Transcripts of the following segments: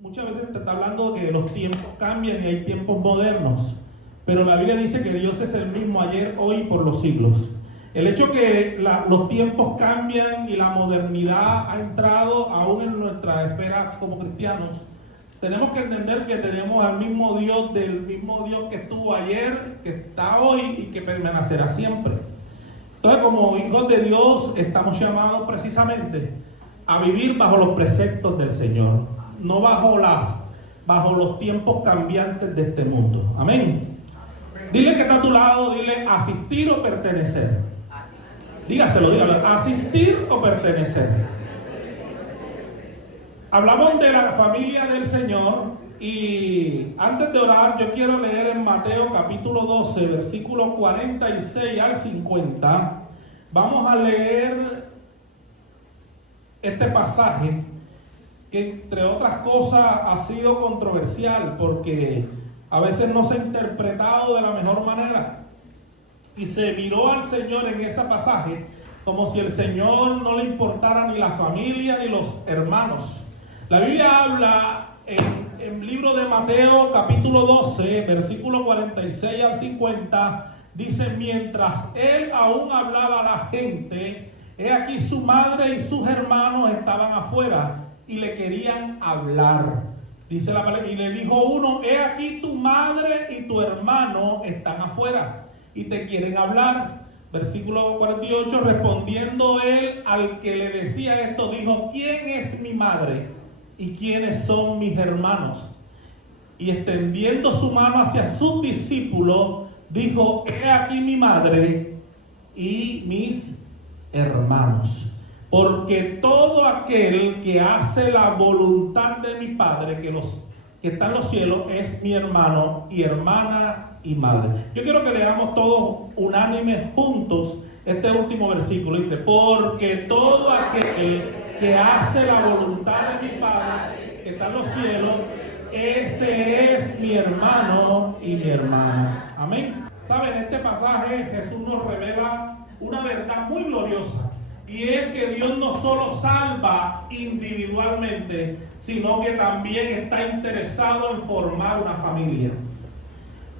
muchas veces te está hablando de que los tiempos cambian y hay tiempos modernos, pero la Biblia dice que Dios es el mismo ayer, hoy y por los siglos. El hecho que los tiempos cambian y la modernidad ha entrado aún en nuestra esfera como cristianos, tenemos que entender que tenemos al mismo Dios, del mismo Dios que estuvo ayer, que está hoy y que permanecerá siempre. Entonces, como hijos de Dios, estamos llamados precisamente a vivir bajo los preceptos del Señor, no bajo los tiempos cambiantes de este mundo. Amén. Dile que está a tu lado, dile asistir o pertenecer. Dígaselo, asistir o pertenecer. Hablamos de la familia del Señor y antes de orar yo quiero leer en Mateo capítulo 12, versículos 46 al 50. Vamos a leer este pasaje que entre otras cosas ha sido controversial porque a veces no se ha interpretado de la mejor manera. Y se miró al Señor en ese pasaje como si el Señor no le importara ni la familia ni los hermanos. La Biblia habla en el libro de Mateo capítulo 12, versículo 46 al 50, dice: mientras él aún hablaba a la gente, he aquí su madre y sus hermanos estaban afuera y le querían hablar. Dice la palabra, y le dijo uno: he aquí tu madre y tu hermano están afuera y te quieren hablar. Versículo 48, respondiendo él al que le decía esto, dijo: ¿quién es mi madre y quiénes son mis hermanos? Y extendiendo su mano hacia sus discípulos, dijo: he aquí mi madre y mis hermanos. Porque todo aquel que hace la voluntad de mi Padre que está en los cielos es mi hermano y hermana y madre. Yo quiero que leamos todos unánimes juntos este último versículo. Dice: porque todo aquel que hace la voluntad de mi Padre que está en los cielos, ese es mi hermano y mi hermana. Amén. ¿Saben? En este pasaje Jesús nos revela una verdad muy gloriosa. Y es que Dios no solo salva individualmente, sino que también está interesado en formar una familia.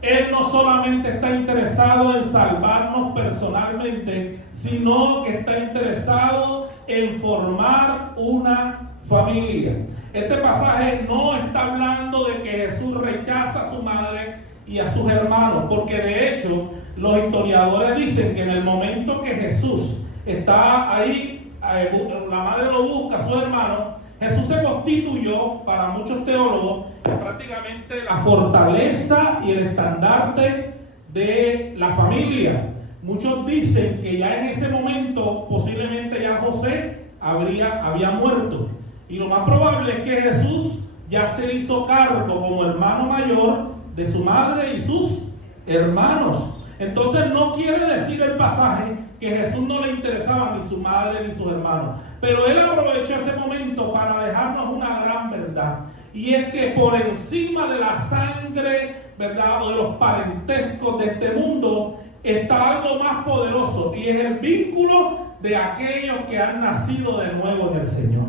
Él no solamente está interesado en salvarnos personalmente, sino que está interesado en formar una familia. Este pasaje no está hablando de que Jesús rechaza a su madre y a sus hermanos, porque de hecho los historiadores dicen que en el momento que Jesús está ahí, la madre lo busca, a sus hermanos, Jesús se constituyó para muchos teólogos prácticamente la fortaleza y el estandarte de la familia. Muchos dicen que ya en ese momento posiblemente ya José había muerto, y lo más probable es que Jesús ya se hizo cargo como hermano mayor de su madre y sus hermanos. Entonces no quiere decir el pasaje que Jesús no le interesaba ni su madre ni sus hermanos, pero él aprovechó ese momento para dejarnos una gran verdad, y es que por encima de la sangre, ¿verdad?, o de los parentescos de este mundo, está algo más poderoso, y es el vínculo de aquellos que han nacido de nuevo en el Señor.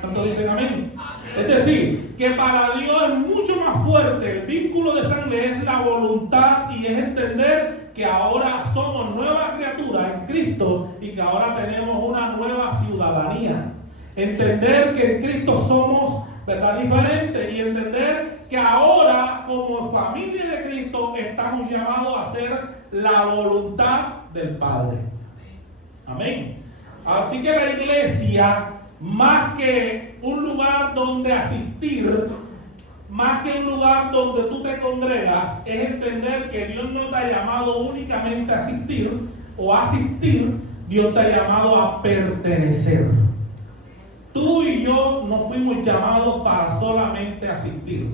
¿Cuántos dicen amén? Es decir, que para Dios es mucho más fuerte el vínculo de sangre, es la voluntad y es entender que ahora somos nuevas criaturas en Cristo y que ahora tenemos una nueva ciudadanía. Entender que en Cristo somos, ¿verdad?, diferentes, y entender que ahora como familia de Cristo estamos llamados a hacer la voluntad del Padre. Amén. Así que la iglesia, más que un lugar donde asistir, más que un lugar donde tú te congregas, es entender que Dios no te ha llamado únicamente a asistir o a asistir, Dios te ha llamado a pertenecer. Tú y yo no fuimos llamados para solamente asistir.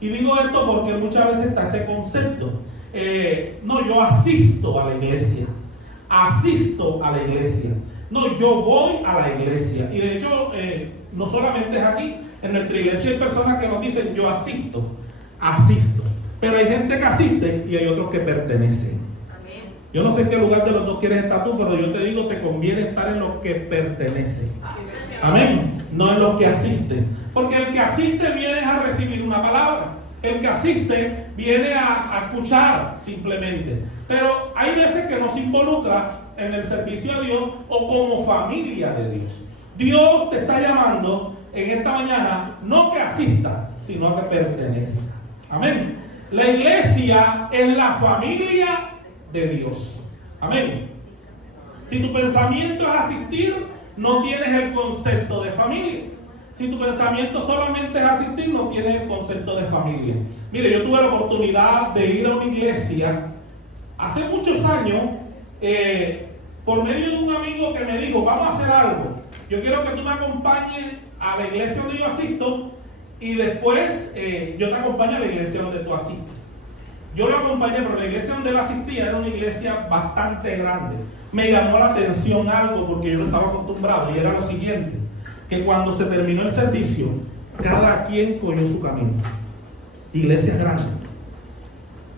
Y digo esto porque muchas veces está ese concepto. No, yo asisto a la iglesia. Asisto a la iglesia. No, yo voy a la iglesia. Y de hecho, no solamente es aquí. En nuestra iglesia hay personas que nos dicen: yo asisto. Pero hay gente que asiste y hay otros que pertenecen. Amén. Yo no sé en qué lugar de los dos quieres estar tú, pero yo te digo, te conviene estar en los que pertenecen. Amén. No en los que asisten. Porque el que asiste viene a recibir una palabra. El que asiste viene a escuchar simplemente. Pero hay veces que no se involucra en el servicio a Dios o como familia de Dios. Dios te está llamando en esta mañana no que asista, sino a que pertenezca. Amén. La iglesia es la familia de Dios. Amén. Si tu pensamiento es asistir, no tienes el concepto de familia. Si tu pensamiento solamente es asistir, no tienes el concepto de familia. Mire, yo tuve la oportunidad de ir a una iglesia hace muchos años por medio de un amigo que me dijo, vamos a hacer algo. Yo quiero que tú me acompañes a la iglesia donde yo asisto y después yo te acompaño a la iglesia donde tú asistes. Yo lo acompañé, pero la iglesia donde él asistía era una iglesia bastante grande. Me llamó la atención algo porque yo no estaba acostumbrado y era lo siguiente, que cuando se terminó el servicio, cada quien cogió su camino. Iglesias grandes.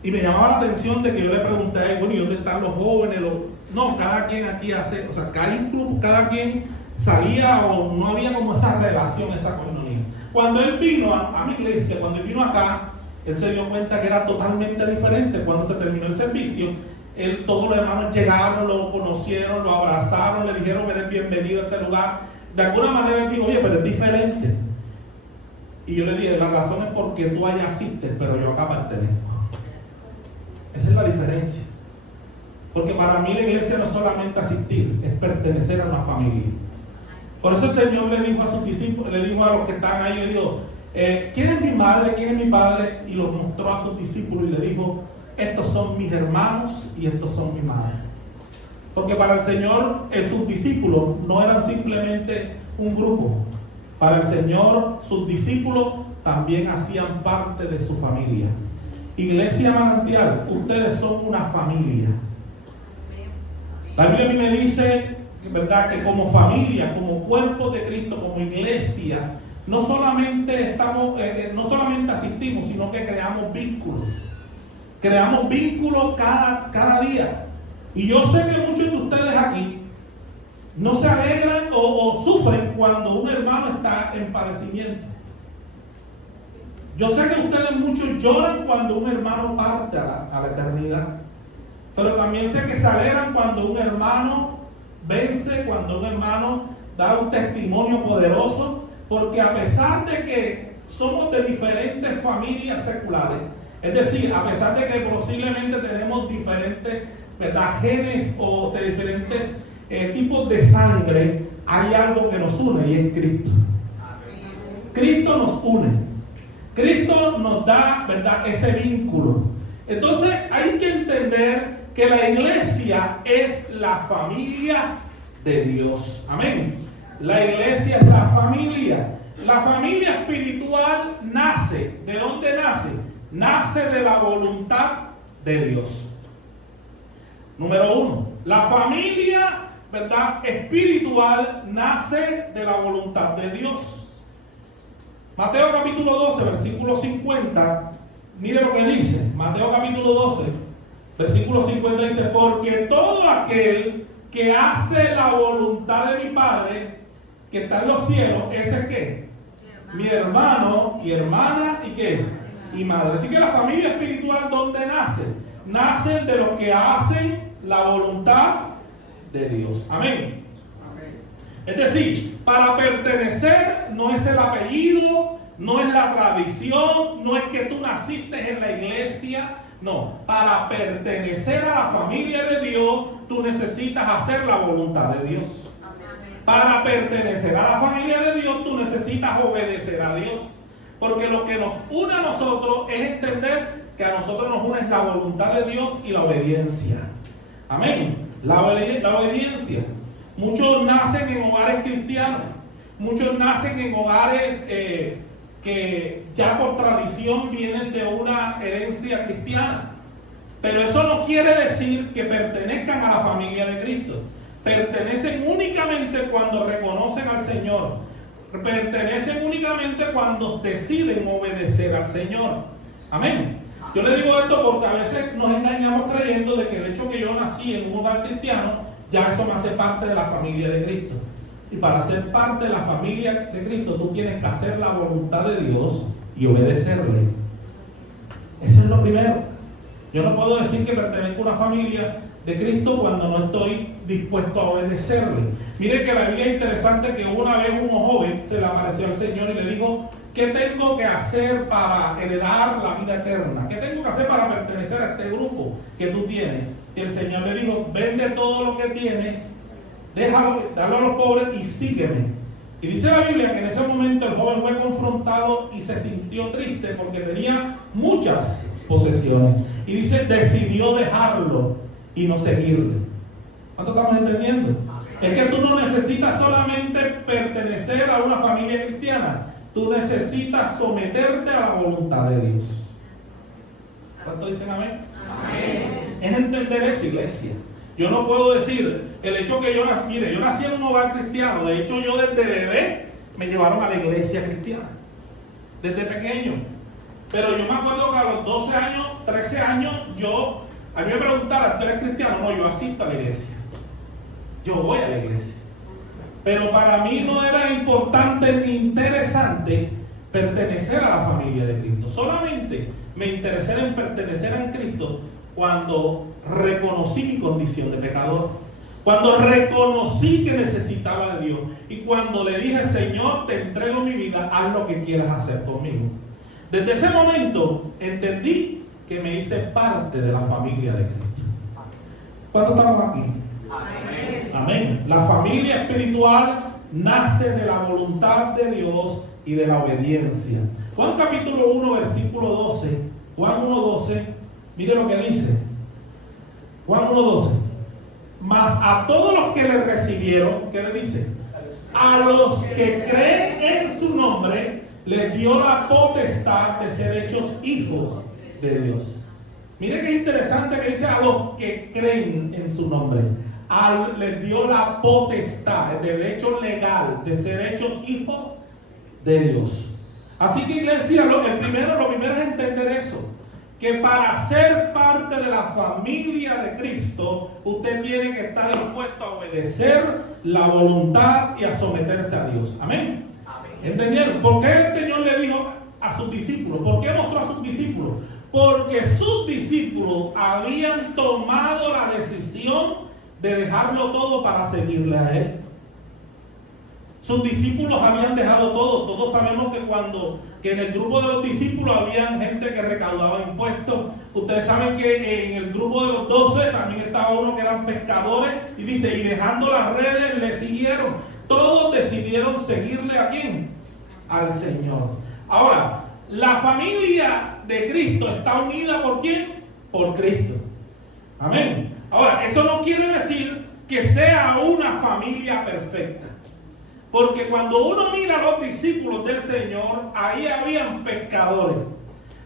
Y me llamaba la atención de que yo le pregunté, bueno, ¿y dónde están los jóvenes? No, cada quien aquí hace, o sea, cada quien salía o no había como esa relación, esa comunión. Cuando él vino a mi iglesia, cuando él vino acá, él se dio cuenta que era totalmente diferente. Cuando se terminó el servicio, todos los hermanos llegaron, lo conocieron, lo abrazaron, le dijeron, eres bienvenido a este lugar. De alguna manera él dijo, oye, pero es diferente. Y yo le dije, la razón es porque tú allá asistes, pero yo acá pertenezco. Esa es la diferencia. Porque para mí la iglesia no es solamente asistir, es pertenecer a una familia. Por eso el Señor le dijo a sus discípulos, le dijo a los que están ahí, le dijo, ¿quién es mi madre? ¿Quién es mi padre? Y los mostró a sus discípulos y le dijo, estos son mis hermanos y estos son mi madre. Porque para el Señor, sus discípulos no eran simplemente un grupo. Para el Señor, sus discípulos también hacían parte de su familia. Iglesia Manantial, ustedes son una familia. La Biblia a mí me dice, ¿verdad?, que como familia, como cuerpo de Cristo, como iglesia, no solamente asistimos, sino que creamos vínculos. Creamos vínculos cada día. Y yo sé que muchos de ustedes aquí no se alegran o sufren cuando un hermano está en padecimiento. Yo sé que ustedes muchos lloran cuando un hermano parte a la eternidad. Pero también sé que se alegran cuando un hermano vence, cuando un hermano da un testimonio poderoso. Porque a pesar de que somos de diferentes familias seculares, es decir, a pesar de que posiblemente tenemos diferentes, ¿verdad?, genes o de diferentes tipos de sangre, hay algo que nos une y es Cristo. Cristo nos une. Cristo nos da, ¿verdad?, ese vínculo. Entonces hay que entender que la iglesia es la familia de Dios. Amén. La iglesia es la familia. La familia espiritual nace. ¿De dónde nace? Nace de la voluntad de Dios. Número 1. La familia, ¿verdad?, espiritual nace de la voluntad de Dios. Mateo capítulo 12, versículo 50. Mire lo que dice. Mateo capítulo 12, versículo 50 dice, porque todo aquel que hace la voluntad de mi Padre que está en los cielos, ese es ¿qué? Mi hermano y hermana y ¿qué? Y madre. Así que la familia espiritual, ¿dónde nace? Nace de los que hacen la voluntad de Dios. Amén. Es decir, para pertenecer no es el apellido, no es la tradición, no es que tú naciste en la iglesia. No, para pertenecer a la familia de Dios, tú necesitas hacer la voluntad de Dios. Para pertenecer a la familia de Dios, tú necesitas obedecer a Dios. Porque lo que nos une a nosotros es entender que a nosotros nos une la voluntad de Dios y la obediencia. Amén. La obediencia. Muchos nacen en hogares cristianos. Muchos nacen en hogares que ya por tradición vienen de una herencia cristiana. Pero eso no quiere decir que pertenezcan a la familia de Cristo. Pertenecen únicamente cuando reconocen al Señor. Pertenecen únicamente cuando deciden obedecer al Señor. Amén. Yo le digo esto porque a veces nos engañamos creyendo de que el hecho que yo nací en un hogar cristiano, ya eso me hace parte de la familia de Cristo. Y para ser parte de la familia de Cristo, tú tienes que hacer la voluntad de Dios y obedecerle. Eso es lo primero. Yo no puedo decir que pertenezco a una familia de Cristo cuando no estoy dispuesto a obedecerle. Mire que la Biblia es interesante, que una vez un joven se le apareció al Señor y le dijo: ¿qué tengo que hacer para heredar la vida eterna? ¿Qué tengo que hacer para pertenecer a este grupo que tú tienes? Y el Señor le dijo: vende todo lo que tienes, déjalo, dalo a los pobres y sígueme. Y dice la Biblia que en ese momento el joven fue confrontado y se sintió triste porque tenía muchas posesiones. Y dice, decidió dejarlo y no seguirle. ¿Cuánto estamos entendiendo? Es que tú no necesitas solamente pertenecer a una familia cristiana, tú necesitas someterte a la voluntad de Dios. ¿Cuánto dicen amén? Amén. Es entender eso, iglesia. Yo no puedo decir, el hecho que yo nací, mire, yo nací en un hogar cristiano. De hecho, yo desde bebé me llevaron a la iglesia cristiana, desde pequeño. Pero yo me acuerdo que a los 12 años, 13 años, a mí me preguntaron, ¿tú eres cristiano? No, yo asisto a la iglesia. Yo voy a la iglesia. Pero para mí no era importante ni interesante pertenecer a la familia de Cristo. Solamente me interesé en pertenecer a Cristo cuando reconocí mi condición de pecador. Cuando reconocí que necesitaba de Dios. Y cuando le dije: Señor, te entrego mi vida, haz lo que quieras hacer conmigo. Desde ese momento entendí que me hice parte de la familia de Cristo. ¿Cuántos estamos aquí? Amén. Amén. La familia espiritual nace de la voluntad de Dios y de la obediencia. Juan capítulo 1, versículo 12. Juan 1:12. Mire lo que dice. Juan 1:12. Mas a todos los que le recibieron, ¿qué le dice? A los que creen en su nombre, les dio la potestad de ser hechos hijos de Dios. Mire qué interesante que dice: a los que creen en su nombre. Les dio la potestad, el derecho legal de ser hechos hijos de Dios. Así que, iglesia, lo primero es entender eso. Que para ser parte de la familia de Cristo, usted tiene que estar dispuesto a obedecer la voluntad y a someterse a Dios. Amén. ¿Entendieron? ¿Por qué el Señor le dijo a sus discípulos? ¿Por qué mostró a sus discípulos? Porque sus discípulos habían tomado la decisión de dejarlo todo para seguirle a Él. Sus discípulos habían dejado todo. Todos sabemos que en el grupo de los discípulos había gente que recaudaba impuestos. Ustedes saben que en el grupo de los 12 también estaba uno que eran pescadores. Y dice, y dejando las redes le siguieron. Todos decidieron seguirle ¿a quién? Al Señor. Ahora, la familia de Cristo está unida ¿por quién? Por Cristo. Amén. Ahora, eso no quiere decir que sea una familia perfecta. Porque cuando uno mira a los discípulos del Señor, ahí habían pescadores,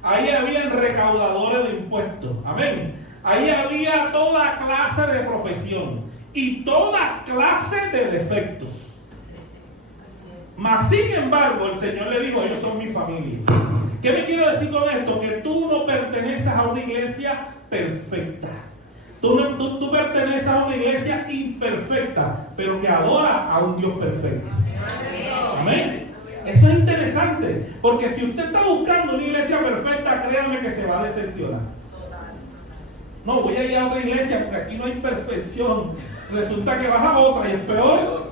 ahí habían recaudadores de impuestos. Amén. Ahí había toda clase de profesión y toda clase de defectos. Mas sin embargo, el Señor le dijo: ellos son mi familia. ¿Qué me quiero decir con esto? Que tú no perteneces a una iglesia perfecta. Tú perteneces a una iglesia imperfecta, pero que adora a un Dios perfecto. Amén. Eso es interesante, porque si usted está buscando una iglesia perfecta, créanme que se va a decepcionar. No, voy a ir a otra iglesia porque aquí no hay perfección. Resulta que vas a otra y es peor.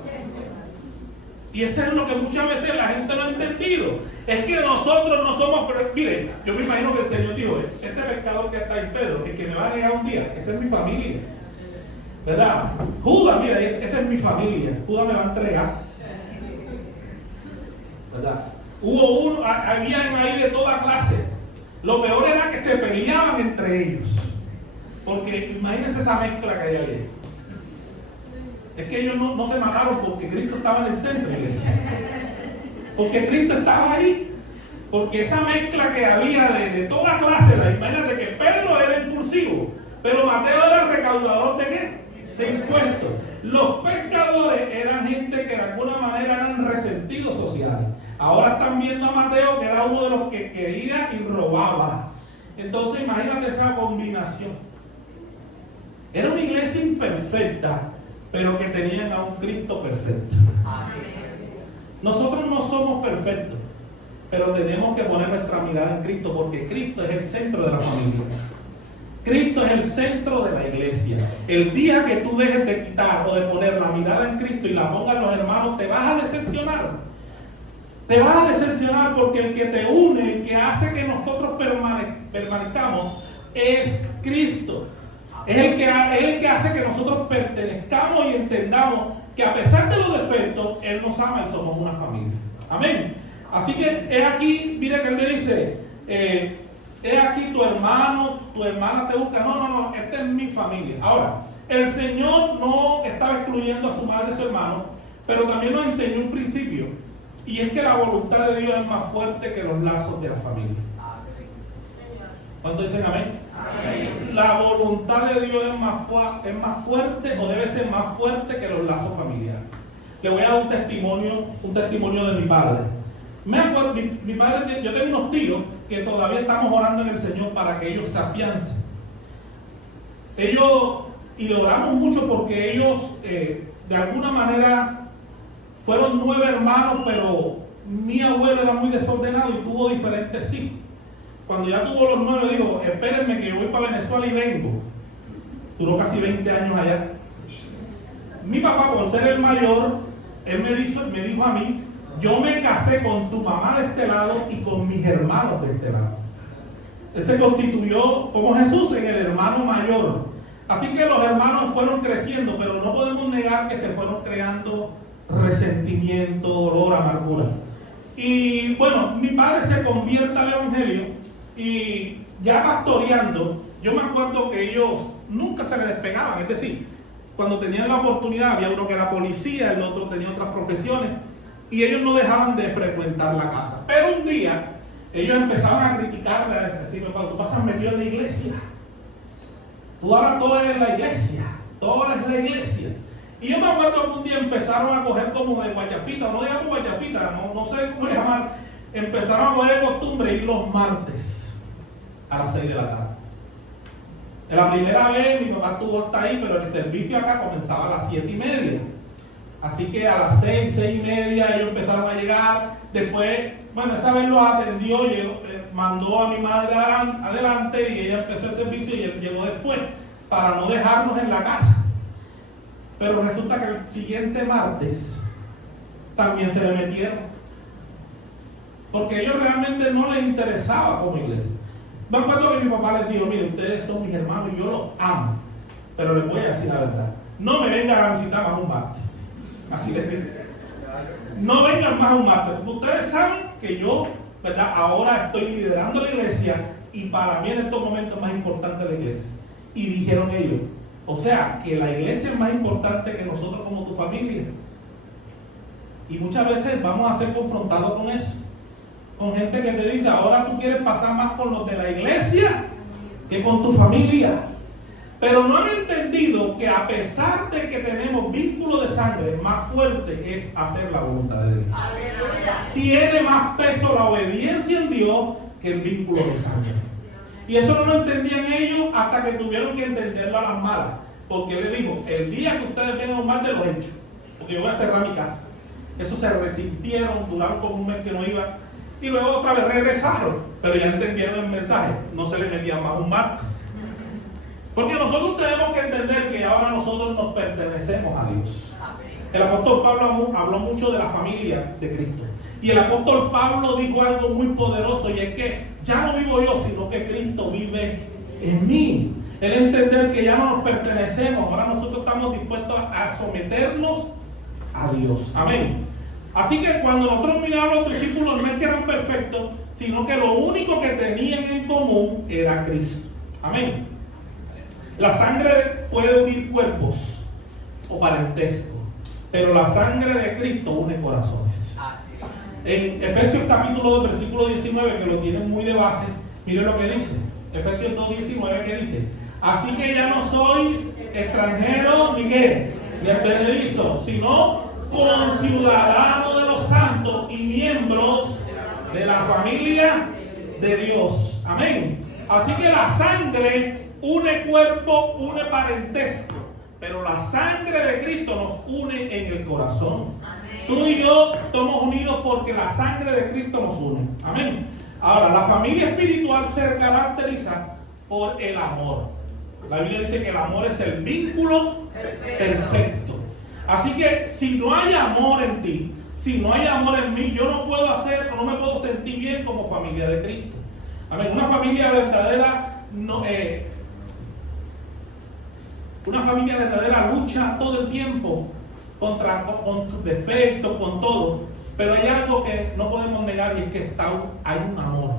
Y eso es lo que muchas veces la gente no ha entendido. Es que nosotros no somos... Mire, yo me imagino que el Señor dijo: este pescador que está ahí, Pedro, el que me va a negar un día, esa es mi familia. ¿Verdad? Judas, mira, esa es mi familia. Judas me va a entregar. ¿Verdad? Habían ahí de toda clase. Lo peor era que se peleaban entre ellos. Porque imagínense esa mezcla que hay ahí. Es que ellos no se mataron porque Cristo estaba en el centro, iglesia. Porque Cristo estaba ahí. Porque esa mezcla que había de toda clase, imagínate que Pedro era impulsivo, pero Mateo era el recaudador ¿de qué? De impuestos. Los pescadores eran gente que de alguna manera eran resentidos sociales. Ahora están viendo a Mateo, que era uno de los que quería y robaba. Entonces imagínate esa combinación. Era una iglesia imperfecta, pero que tenían a un Cristo perfecto. Nosotros no somos perfectos, pero tenemos que poner nuestra mirada en Cristo, porque Cristo es el centro de la familia. Cristo es el centro de la iglesia. El día que tú dejes de quitar o de poner la mirada en Cristo y la pongan los hermanos, te vas a decepcionar. Te vas a decepcionar, porque el que te une, el que hace que nosotros permanezcamos, es Cristo. Es el que hace que nosotros pertenezcamos y entendamos que a pesar de los defectos, Él nos ama y somos una familia. Amén. Así que es aquí, mire que Él le dice, es aquí tu hermano, tu hermana te busca. No, esta es mi familia. Ahora, el Señor no estaba excluyendo a su madre y a su hermano, pero también nos enseñó un principio, y es que la voluntad de Dios es más fuerte que los lazos de la familia. ¿Cuántos dicen amén? Amén. La voluntad de Dios es más fuerte, o debe ser más fuerte que los lazos familiares. Le voy a dar un testimonio de mi padre. Me acuerdo, mi padre, yo tengo unos tíos que todavía estamos orando en el Señor para que ellos se afiancen. Y le oramos mucho porque ellos, de alguna manera, fueron 9 hermanos, pero mi abuelo era muy desordenado y tuvo diferentes hijos. Cuando ya tuvo los 9, dijo, espérenme que yo voy para Venezuela y vengo. Duró casi 20 años allá. Mi papá, por ser el mayor, él me dijo a mí, yo me casé con tu mamá de este lado y con mis hermanos de este lado. Él se constituyó como Jesús en el hermano mayor. Así que los hermanos fueron creciendo, pero no podemos negar que se fueron creando resentimiento, dolor, amargura. Y bueno, mi padre se convierte al evangelio, y ya pastoreando, yo me acuerdo que ellos nunca se les despegaban. Es decir, cuando tenían la oportunidad, había uno que era policía, el otro tenía otras profesiones, y ellos no dejaban de frecuentar la casa. Pero un día ellos empezaron a criticarle, a decirme, tú pasas metido en la iglesia, tú ahora todo es la iglesia, todo es la iglesia. Y yo me acuerdo que un día empezaron a coger como de guayafita, no digamos guayafita, no sé cómo llamar, empezaron a coger costumbre ir los martes a las 6 de la tarde. En la primera vez mi papá estuvo hasta ahí, pero el servicio acá comenzaba a las 7:30. Así que a las 6:30 ellos empezaron a llegar. Después, bueno, esa vez los atendió, mandó a mi madre adelante y ella empezó el servicio y él llegó después para no dejarnos en la casa. Pero resulta que el siguiente martes también se le metieron, porque a ellos realmente no les interesaba como iglesia. Me acuerdo que mi papá les dijo, mire, ustedes son mis hermanos y yo los amo, pero les voy a decir la verdad, no me vengan a visitar más un martes. Así les digo, no vengan más un martes, porque ustedes saben que yo, ¿verdad?, ahora estoy liderando la iglesia y para mí en estos momentos es más importante la iglesia. Y dijeron ellos, o sea, que la iglesia es más importante que nosotros como tu familia. Y muchas veces vamos a ser confrontados con eso, con gente que te dice, ahora tú quieres pasar más con los de la iglesia que con tu familia. Pero no han entendido que a pesar de que tenemos vínculo de sangre, más fuerte es hacer la voluntad de Dios. ¡Aleluya! Tiene más peso la obediencia en Dios que el vínculo de sangre. Y eso no lo entendían ellos hasta que tuvieron que entenderlo a las malas. Porque él le dijo, el día que ustedes vengan a un martes los echo, porque yo voy a cerrar mi casa. Eso se resintieron, duraron como un mes que no iban, y luego otra vez regresaron, pero ya entendieron el mensaje, no se le metían más un martes. Porque nosotros tenemos que entender que ahora nosotros nos pertenecemos a Dios. El apóstol Pablo habló mucho de la familia de Cristo. Y el apóstol Pablo dijo algo muy poderoso, y es que ya no vivo yo, sino que Cristo vive en mí. El entender que ya no nos pertenecemos, ahora nosotros estamos dispuestos a someternos a Dios. Amén. Así que cuando nosotros miramos a los discípulos, no es que eran perfectos, sino que lo único que tenían en común era Cristo. Amén. La sangre puede unir cuerpos o parentesco, pero la sangre de Cristo une corazones. En Efesios capítulo 2, versículo 19, que lo tienen muy de base, miren lo que dice. Efesios 2:19, que dice, así que ya no sois extranjeros ni qué, ni advenedizos, sino conciudadanos de los santos y miembros de la familia de Dios. Amén. Así que la sangre une cuerpo, une parentesco, pero la sangre de Cristo nos une en el corazón. Amén. Tú y yo estamos unidos porque la sangre de Cristo nos une. Amén. Ahora, la familia espiritual se caracteriza por el amor. La Biblia dice que el amor es el vínculo perfecto. Así que si no hay amor en ti, si no hay amor en mí, yo no puedo hacer o no me puedo sentir bien como familia de Cristo. Amén. Una familia verdadera lucha todo el tiempo con tus defectos, con todo. Pero hay algo que no podemos negar y es que hay un amor.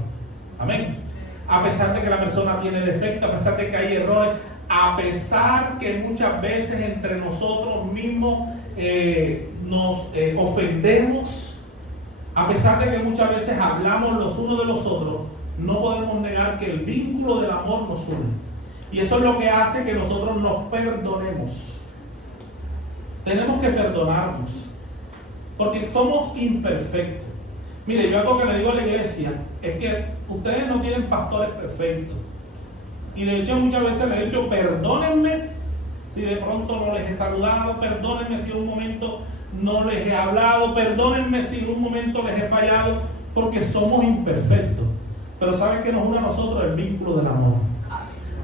Amén. A pesar de que la persona tiene defectos, a pesar de que hay errores, a pesar que muchas veces entre nosotros mismos nos ofendemos, a pesar de que muchas veces hablamos los unos de los otros, no podemos negar que el vínculo del amor nos une. Y eso es lo que hace que nosotros nos perdonemos. Tenemos que perdonarnos, porque somos imperfectos. Mire, yo algo que le digo a la iglesia es que ustedes no tienen pastores perfectos. Y de hecho muchas veces les he dicho, perdónenme si de pronto no les he saludado, perdónenme si en un momento no les he hablado, perdónenme si en un momento les he fallado, porque somos imperfectos. Pero ¿saben qué nos une a nosotros? El vínculo del amor.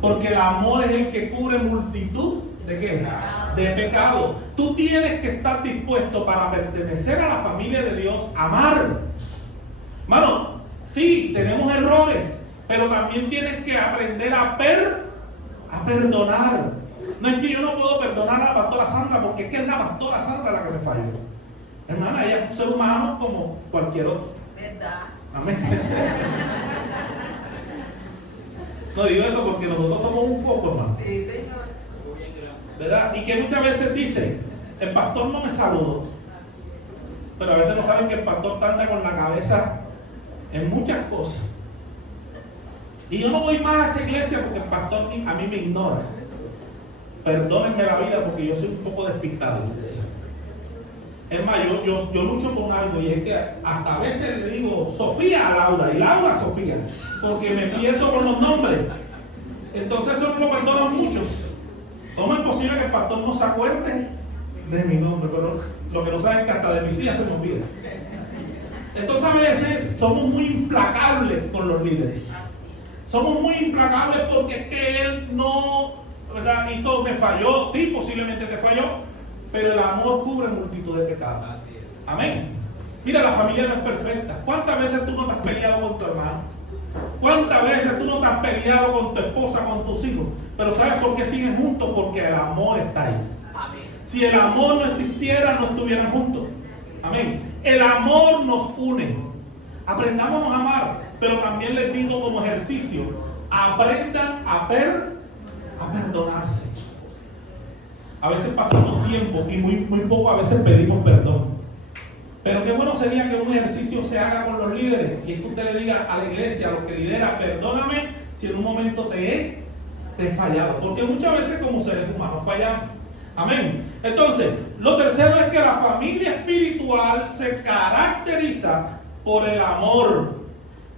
Porque el amor es el que cubre multitud ¿de qué? De pecado. Tú tienes que estar dispuesto para pertenecer a la familia de Dios, amar. Mano, sí, tenemos errores, pero también tienes que aprender a perdonar. No es que yo no puedo perdonar a la pastora Sandra, porque es que es la pastora Sandra la que me falló. Hermana, ella es un ser humano como cualquier otro. ¿Verdad? Amén. No digo eso porque nosotros somos un foco, hermano. Sí, señor. ¿Verdad? Y que muchas veces dicen, el pastor no me saludó. Pero a veces no saben que el pastor anda con la cabeza en muchas cosas. Y yo no voy más a esa iglesia porque el pastor a mí me ignora. Perdónenme la vida porque yo soy un poco despistado. Es más, yo lucho con algo y es que hasta a veces le digo Sofía a Laura y Laura a Sofía, porque me pierdo con los nombres. Entonces eso no lo perdonan muchos. ¿Cómo es posible que el pastor no se acuerde de mi nombre? Pero lo que no saben es que hasta de mis hijas se me olvida. Entonces a veces somos muy implacables con los líderes. Somos muy implacables porque es que él no, ¿verdad? Me falló. Sí, posiblemente te falló, pero el amor cubre multitud de pecados. Amén. Mira, la familia no es perfecta. ¿Cuántas veces tú no te has peleado con tu hermano? ¿Cuántas veces tú no te has peleado con tu esposa, con tus hijos? Pero ¿sabes por qué siguen juntos? Porque el amor está ahí. Amén. Si el amor no existiera, no estuvieran juntos. Amén. El amor nos une. Aprendámonos a amar, pero también les digo como ejercicio, aprendan a perdonarse. A veces pasamos tiempo y muy poco a veces pedimos perdón. Pero qué bueno sería que un ejercicio se haga con los líderes y es que usted le diga a la iglesia, a los que lidera, perdóname si en un momento te he fallado. Porque muchas veces como seres humanos fallamos. Amén. Entonces, lo tercero es que la familia espiritual se caracteriza por el amor,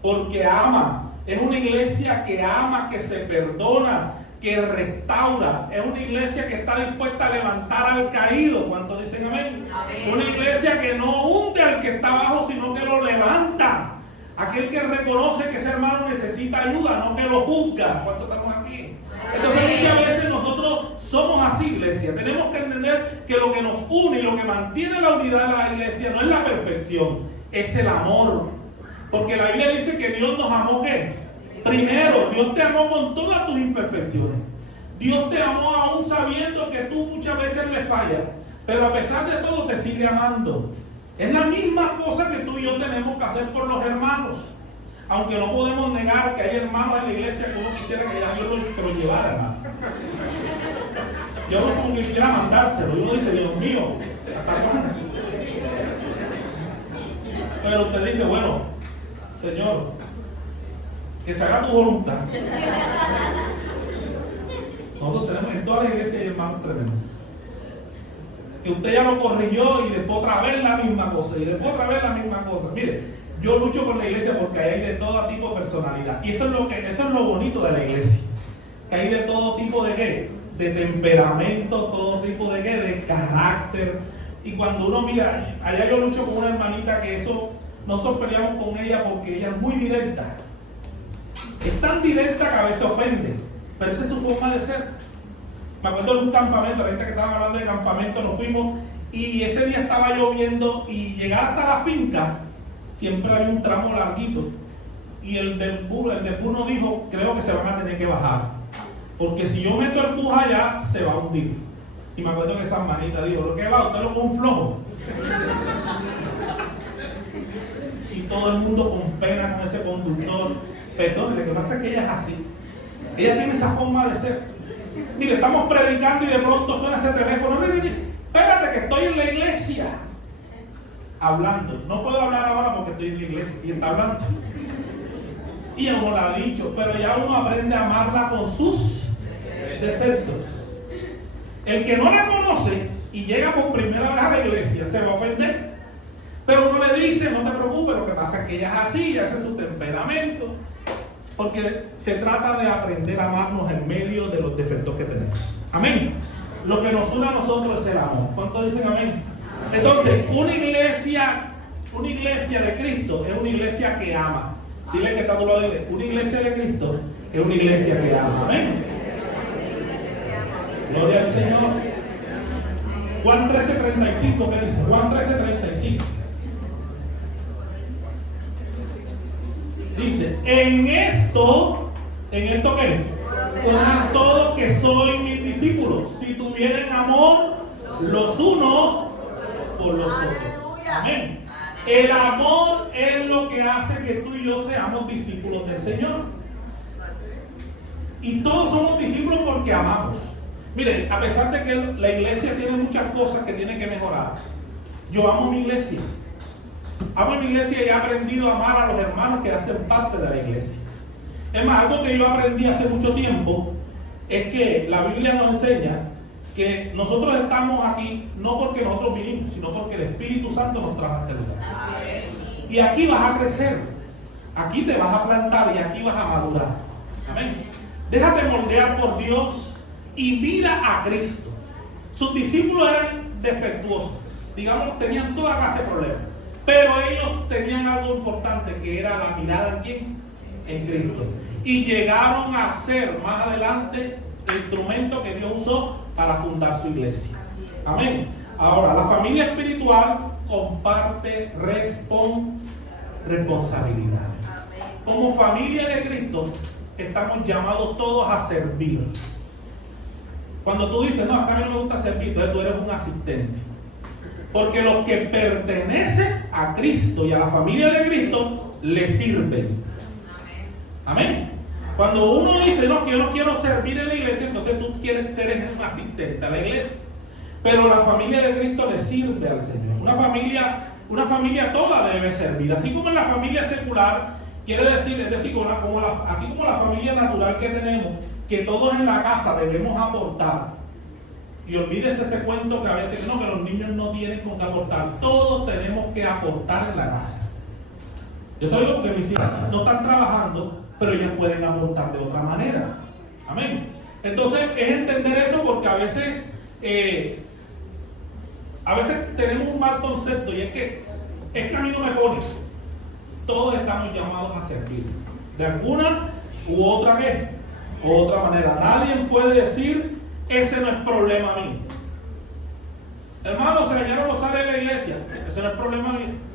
porque ama. Es una iglesia que ama, que se perdona, que restaura. Es una iglesia que está dispuesta a levantar al caído. ¿Cuántos dicen amén? Amén. Una iglesia que no hunde al que está abajo, sino que lo levanta. Aquel que reconoce que ese hermano necesita ayuda, no que lo juzga. ¿Cuántos estamos aquí? Entonces muchas veces nosotros somos así, iglesia. Tenemos que entender que lo que nos une y lo que mantiene la unidad de la iglesia no es la perfección, es el amor. Porque la Biblia dice que Dios nos amó, ¿qué? Primero, Dios te amó con todas tus imperfecciones. Dios te amó aún sabiendo que tú muchas veces le fallas, pero a pesar de todo te sigue amando. Es la misma cosa que tú y yo tenemos que hacer por los hermanos. Aunque no podemos negar que hay hermanos en la iglesia que uno quisiera que ya Dios lo llevara, hermano. Yo no como que quisiera mandárselo. Y uno dice, Dios mío, ¿hasta cuándo? Pero usted dice, bueno, Señor, que se haga tu voluntad. Nosotros tenemos en toda la iglesia hay hermanos tremendos. Que usted ya lo corrigió y después otra vez la misma cosa. Y después otra vez la misma cosa. Mire, yo lucho con la iglesia porque hay de todo tipo de personalidad. Y eso es lo bonito de la iglesia. Que hay de todo tipo de ¿qué? de temperamento, todo tipo de carácter. Y cuando uno mira, allá yo lucho con una hermanita que eso, nosotros peleamos con ella porque ella es muy directa. Es tan directa que a veces ofende, pero esa es su forma de ser. Me acuerdo de un campamento, la gente que estaban hablando de campamento, nos fuimos y ese día estaba lloviendo y llegar hasta la finca, siempre había un tramo larguito. Y el del bus nos dijo, creo que se van a tener que bajar, porque si yo meto el bus allá, se va a hundir. Y me acuerdo que esa hermanita dijo, ¿lo que va? ¿Usted lo con un flojo? Y todo el mundo con pena con ese conductor. Perdón, lo que pasa es que ella es así. Ella tiene esa forma de ser. Mire, estamos predicando y de pronto suena ese teléfono. Espérate que estoy en la iglesia. Hablando. No puedo hablar ahora porque estoy en la iglesia. Y está hablando. Y uno la ha dicho, pero ya uno aprende a amarla con sus defectos. El que no la conoce y llega por primera vez a la iglesia se va a ofender. Pero uno le dice, no te preocupes, lo que pasa es que ella es así, ese es su temperamento. Porque se trata de aprender a amarnos en medio de los defectos que tenemos. Amén. Lo que nos une a nosotros es el amor. ¿Cuántos dicen amén? Entonces, una iglesia de Cristo es una iglesia que ama. Dile que está a tu lado, dile, una iglesia de Cristo es una iglesia que ama. Amén. Gloria al Señor. Juan 13:35, ¿qué dice? Juan 13:35. Dice, ¿en esto qué? Son todos que soy mis discípulos, si tuvieran amor los unos por los otros. Amén. El amor es lo que hace que tú y yo seamos discípulos del Señor. Y todos somos discípulos porque amamos. Miren, a pesar de que la iglesia tiene muchas cosas que tiene que mejorar, yo amo mi iglesia. Amo mi iglesia y he aprendido a amar a los hermanos que hacen parte de la iglesia. Es más, algo que yo aprendí hace mucho tiempo es que la Biblia nos enseña que nosotros estamos aquí no porque nosotros vinimos, sino porque el Espíritu Santo nos trajo a este lugar. Y aquí vas a crecer, aquí te vas a plantar y aquí vas a madurar. Amén. Déjate moldear por Dios y mira a Cristo. Sus discípulos eran defectuosos, digamos, tenían toda clase de problemas, pero ellos tenían algo importante que era la mirada en ¿quién? En Cristo. Y llegaron a ser más adelante el instrumento que Dios usó para fundar su iglesia. Amén. Ahora, la familia espiritual comparte responsabilidad. Como familia de Cristo, estamos llamados todos a servir. Cuando tú dices, no, acá a mí no me gusta servir, entonces tú eres un asistente. Porque los que pertenecen a Cristo y a la familia de Cristo, le sirven. Amén. Cuando uno dice, no, que yo no quiero servir en la iglesia, entonces tú quieres ser un asistente a la iglesia. Pero la familia de Cristo le sirve al Señor. Una familia toda debe servir. Así como en la familia secular, quiere decir, así como la familia natural que tenemos, que todos en la casa debemos aportar. Y olvídese ese cuento que a veces no, que los niños no tienen con qué aportar. Todos tenemos que aportar en la casa. Yo te lo digo porque mis hijas no están trabajando, pero ellas pueden aportar de otra manera. Amén. Entonces es entender eso, porque a veces tenemos un mal concepto, y es que a mí no me pone. Todos estamos llamados a servir de alguna u otra vez, u otra manera. Nadie puede decir, ese no es problema mío. Hermano, se le dañaron los sales de la iglesia, ese no es problema mío.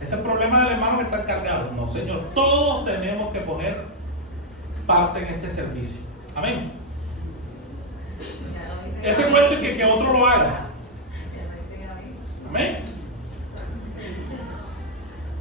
Ese es el problema del hermano que está encargado. No, Señor, todos tenemos que poner parte en este servicio. Amén. Ese cuento es que otro lo haga. Amén.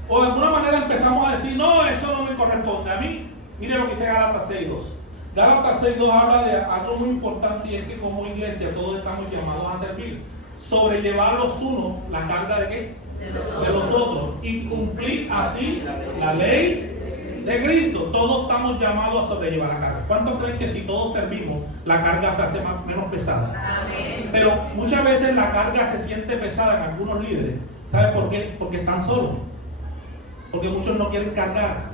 O de alguna manera empezamos a decir, no, eso no me corresponde a mí. Mire lo que dice Gálatas 6:2. Gálatas 6:2 habla de algo muy importante, y es que como iglesia todos estamos llamados a servir. Sobrellevar los unos la carga de ¿qué? De los otros. Y cumplir así la ley de Cristo. Todos estamos llamados a sobrellevar la carga. ¿Cuántos creen que si todos servimos, la carga se hace menos pesada? Amén. Pero muchas veces la carga se siente pesada en algunos líderes. ¿Sabe por qué? Porque están solos. Porque muchos no quieren cargar.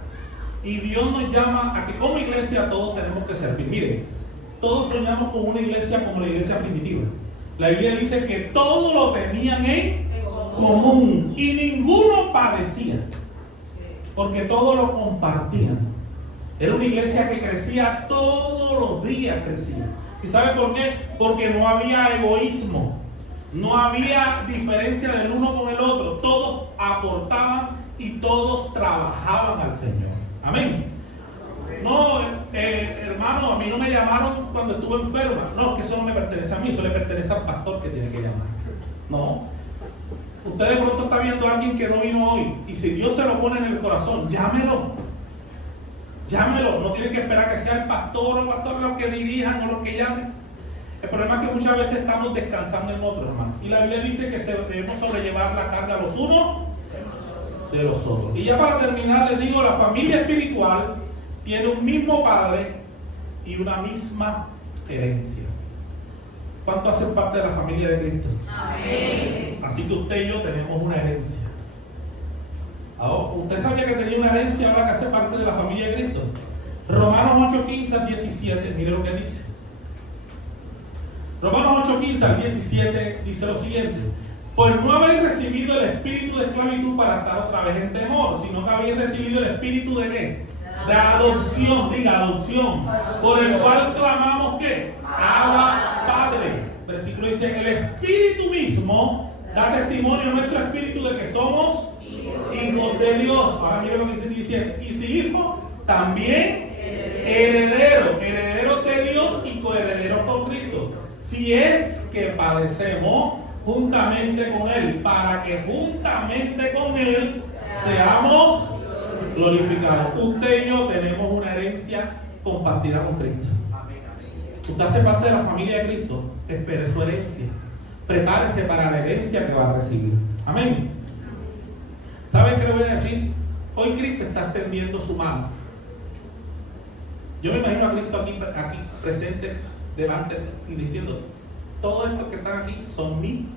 Y Dios nos llama a que como iglesia todos tenemos que servir. Miren, todos soñamos con una iglesia como la iglesia primitiva. La Biblia dice que todo lo tenían en común y ninguno padecía, porque todo lo compartían. Era una iglesia que crecía todos los días, crecía. ¿Y sabe por qué? Porque no había egoísmo, no había diferencia del uno con el otro. Todos aportaban y todos trabajaban al Señor. Amén. No, hermano, a mí no me llamaron cuando estuve enferma. No, que eso no me pertenece a mí, eso le pertenece al pastor que tiene que llamar. No. Usted de pronto está viendo a alguien que no vino hoy, y si Dios se lo pone en el corazón, llámelo. Llámelo. No tiene que esperar que sea el pastor o pastor los que dirijan o los que llamen. El problema es que muchas veces estamos descansando en otros, hermano. Y la Biblia dice que debemos sobrellevar la carga los unos de los otros. Y ya para terminar les digo, la familia espiritual tiene un mismo padre y una misma herencia. ¿Cuántos hacen parte de la familia de Cristo? Amén. Así que usted y yo tenemos una herencia. Ahora, ¿usted sabía que tenía una herencia ahora que hace parte de la familia de Cristo? Romanos 8:15 al 17, mire lo que dice. Romanos 8:15 al 17 dice lo siguiente: pues no habéis recibido el espíritu de esclavitud para estar otra vez en temor, sino que habéis recibido el espíritu de ¿qué? De adopción, diga adopción, por el cual clamamos ¿qué? Abba, Padre. Versículo dice: el Espíritu mismo da testimonio a nuestro espíritu de que somos hijos de Dios. Ahora mire lo que dice 17: y si hijo, también heredero, herederos de Dios y coherederos con Cristo, si es que padecemos juntamente con Él, para que juntamente con Él seamos glorificados. Usted y yo tenemos una herencia compartida con Cristo. Usted hace parte de la familia de Cristo. Espere su herencia. Prepárese para la herencia que va a recibir. Amén. ¿Saben qué le voy a decir? Hoy Cristo está extendiendo su mano. Yo me imagino a Cristo aquí presente delante y diciendo: todos estos que están aquí son mi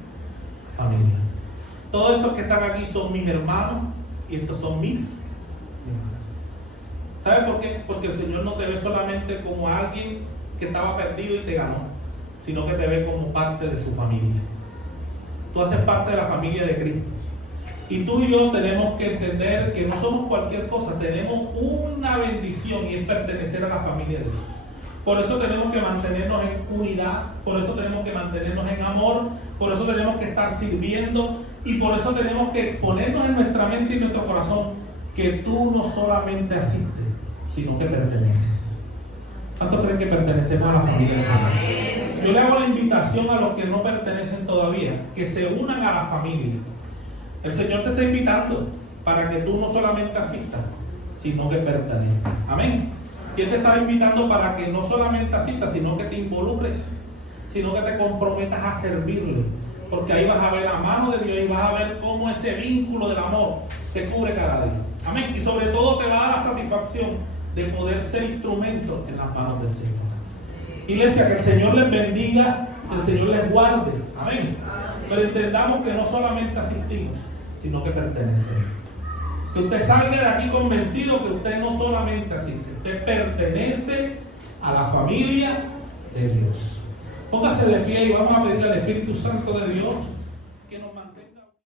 familia. Todos estos que están aquí son mis hermanos y estos son mis hermanos. ¿Sabe por qué? Porque el Señor no te ve solamente como alguien que estaba perdido y te ganó, sino que te ve como parte de su familia. Tú haces parte de la familia de Cristo. Y tú y yo tenemos que entender que no somos cualquier cosa, tenemos una bendición y es pertenecer a la familia de Dios. Por eso tenemos que mantenernos en unidad, por eso tenemos que mantenernos en amor, por eso tenemos que estar sirviendo y por eso tenemos que ponernos en nuestra mente y nuestro corazón que tú no solamente asistes, sino que perteneces. ¿Cuántos creen que pertenecemos a la familia del Señor? Yo le hago la invitación a los que no pertenecen todavía, que se unan a la familia. El Señor te está invitando para que tú no solamente asistas, sino que pertenezcas. Amén. Y Él te está invitando para que no solamente asistas, sino que te involucres, sino que te comprometas a servirle. Porque ahí vas a ver la mano de Dios y vas a ver cómo ese vínculo del amor te cubre cada día. Amén. Y sobre todo te va a dar la satisfacción de poder ser instrumento en las manos del Señor. Iglesia, que el Señor les bendiga, que el Señor les guarde. Amén. Pero entendamos que no solamente asistimos, sino que pertenecemos. Que usted salga de aquí convencido que usted no solamente asiste, usted pertenece a la familia de Dios. Póngase de pie y vamos a pedirle al Espíritu Santo de Dios